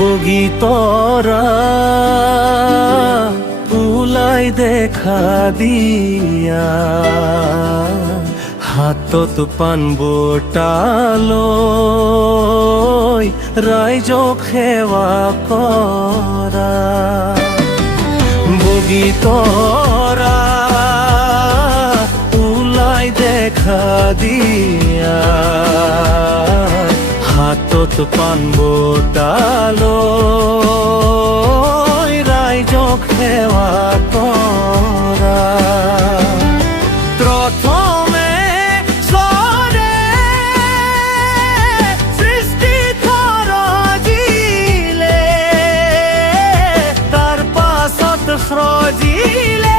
বগিতরা ওলাই দেখা দিয়া হাতত পান বটালৈ ৰাইজক সেৱা কৰা বগিতৰা ওলাই দেখা দিয়া হাতত পান বটালৈ ৰাইজক সেৱা কৰা প্ৰথমে স্বৰে সৃষ্টি থৰজিলে তাৰ পাছত সৃজিলে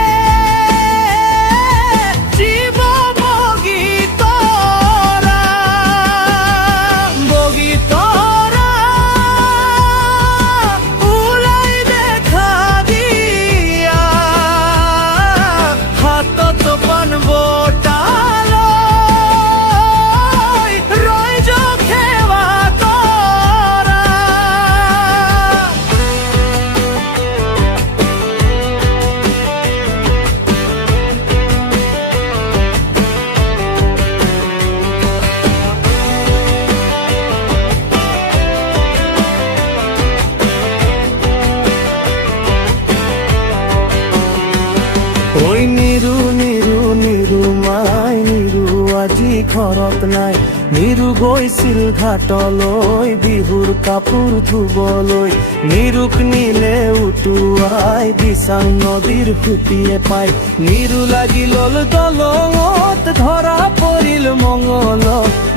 ঐ নিৰু নিৰু নিৰু মাই নিৰু আজি ঘৰত নাই নিৰু গৈছিল ঘাটলৈ বিহুৰ কাপোৰ ধুবলৈ নিৰুক নিলে উটুৱাই দিচাং নদীৰ সুতিয়ে পাই নিৰু লাগি লল দলঙত ধৰা পৰিল মঙল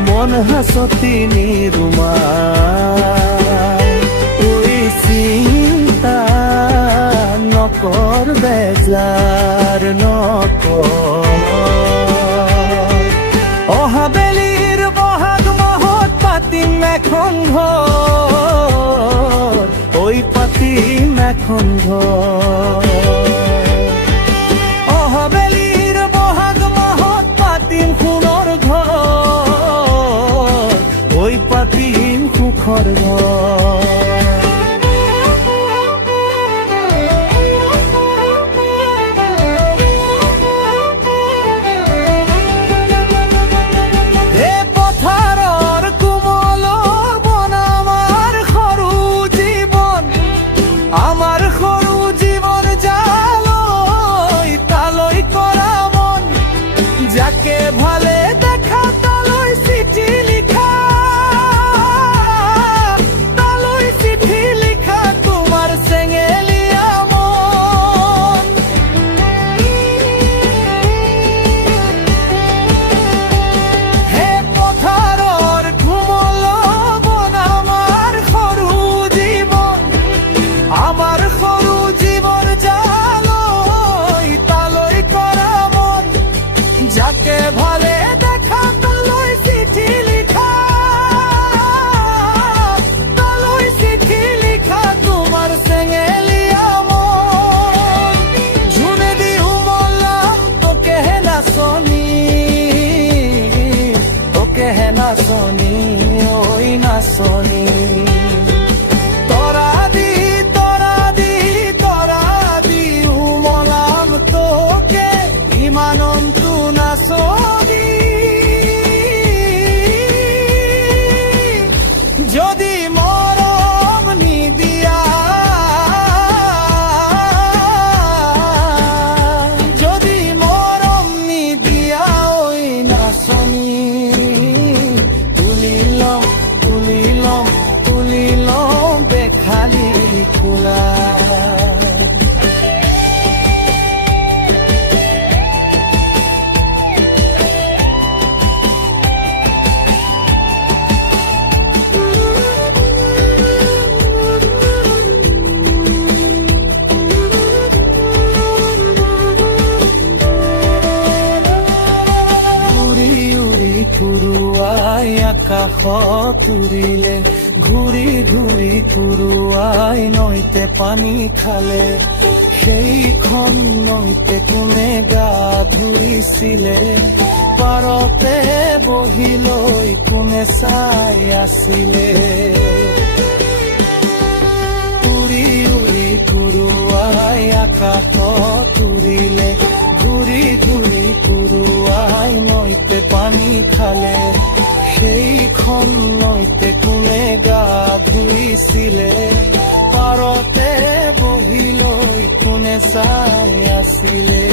মন হাসতি নিৰু মাই ঐ চিন্তা নকৰ বেজাৰ অহা বেলিৰ বহাগ মাহত পাতিম এখন ঘৰ ঐ পাতিম এখন ঘৰ অহা বেলিৰ বহাগ মাহত পাতিম সোণৰ ঘৰ ঐ পাতিম সুখৰ ঘৰ আমার সৰু জীবন জালৈ তালৈ কৰা মন যাকে ভালে দেখা তালৈ চিঠি লিখা তোমার চেঙেলিয়া মন হে পথাৰৰ কোমল বন আমার সৰু জীবন আমার সৰু জীবন জালৈ তালৈ কৰা মন যাকে ভালে দেখা তালৈ চিঠি লিখা তোমার চেঙেলিয়া মন জুনে দিও মল্লাম তোকে হে নাচনি ওই নাচনি ইমানন্তু নাচনি যদি মৰম নিদিয়া ঐ নাচনি তুলি লম বেখালি খোলা ফুৰুৱাই আকাশত উৰিলে ঘূৰি ঘূৰি ফুৰুৱাই নৈতে পানী খালে সেইখন নৈতে কোনে গা ধুইছিলে পাৰতে বহি লৈ কোনে চাই আছিলে নৈতে কোনে গা ধুইছিলে পাৰতে বহি লৈ কোনে চাই আছিলে